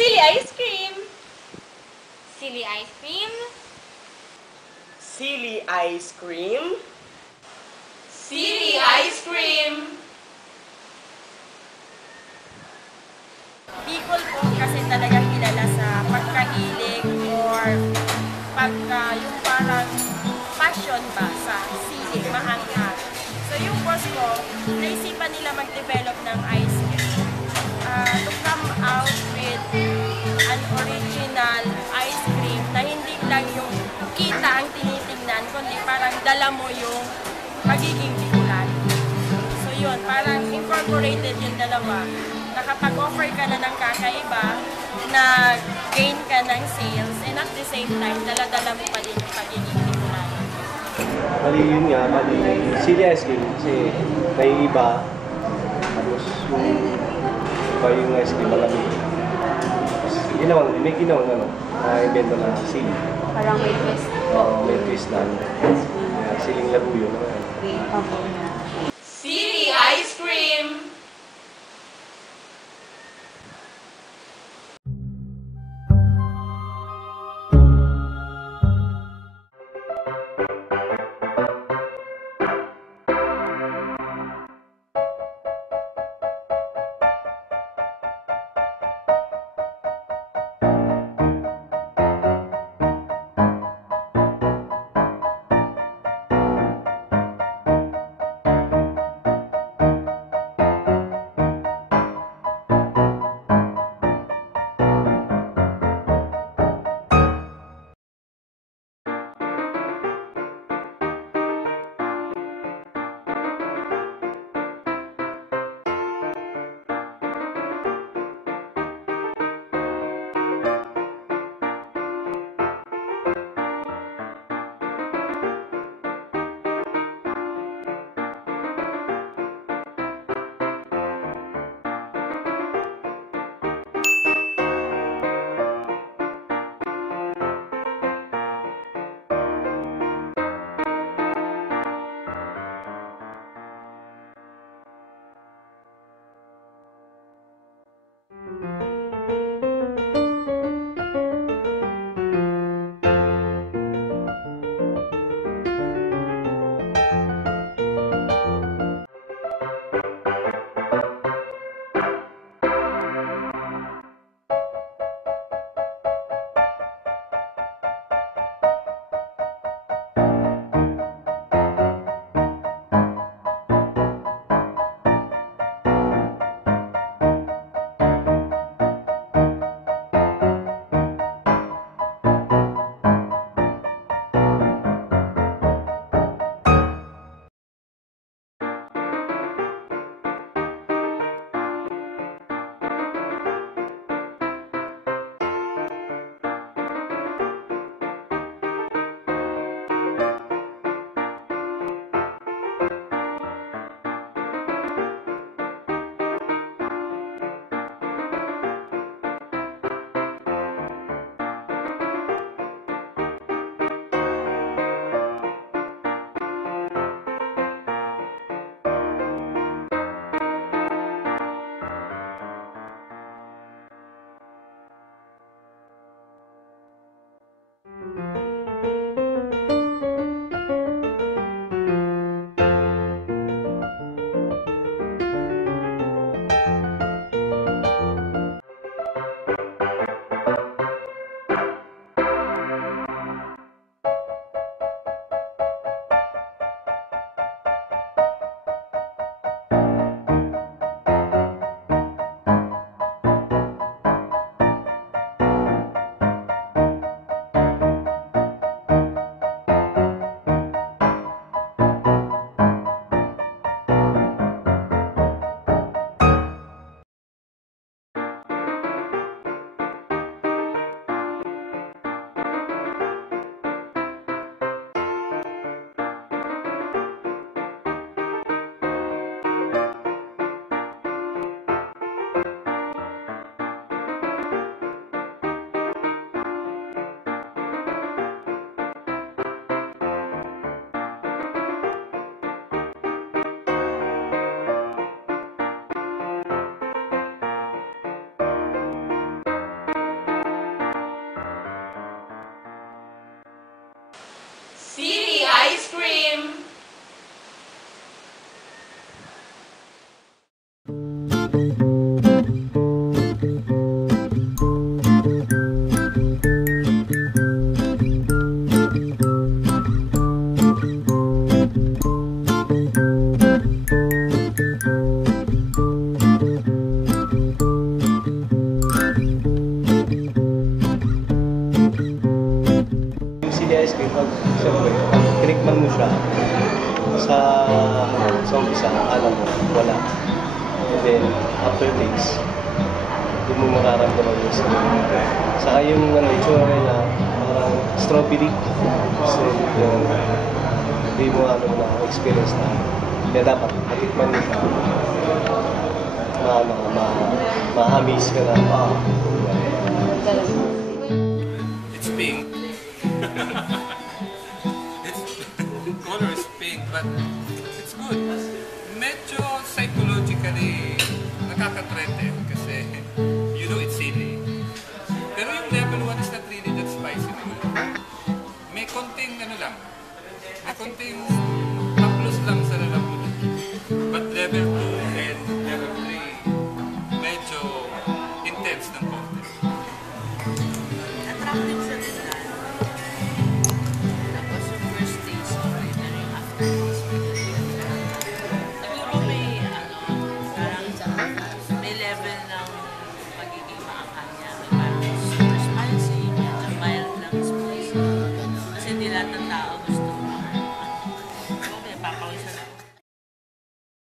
Silly ice cream. Silly ice cream. Silly ice cream. Silly ice cream. Bicol po kasi talagang kilala sa pagkahilig or yung parang passion ba sa sili, maanghang. So yung boss ko, naisipan nila mag-develop ng ice cream to come out with an original ice cream na hindi lang yung kita ang tinitingnan, kundi parang dala mo yung pagiging Bicolano. So yun, parang incorporated yung dalawa. Nakapag-offer ka na ng kakaiba, na gain ka ng sales, and at the same time, dala-dala mo pa din yung pagiging Bicolano. Mali yun nga, mali silly ice cream kasi may iba, tapos yung ice cream malamig. May ginawang na-invento na silly. Parang may twist. Oo, may twist na siling labuyo naman. Silly ice cream. akala mo, wala. And then, after days, hindi mo mararamdaman yung sili. Saka yung itsura nila, parang strawberry. So, yung hindi mo na-experience na. Kaya dapat, matikman nila. Ma-amaze ka na. It's pink. It's color is pink, but it's good. Medyo psychologically nakaka-threaten kasi you know it's sili. Pero yung level 1 is not really that spicy. May konting lang. May konting haplos lang sa lalambot. But level 2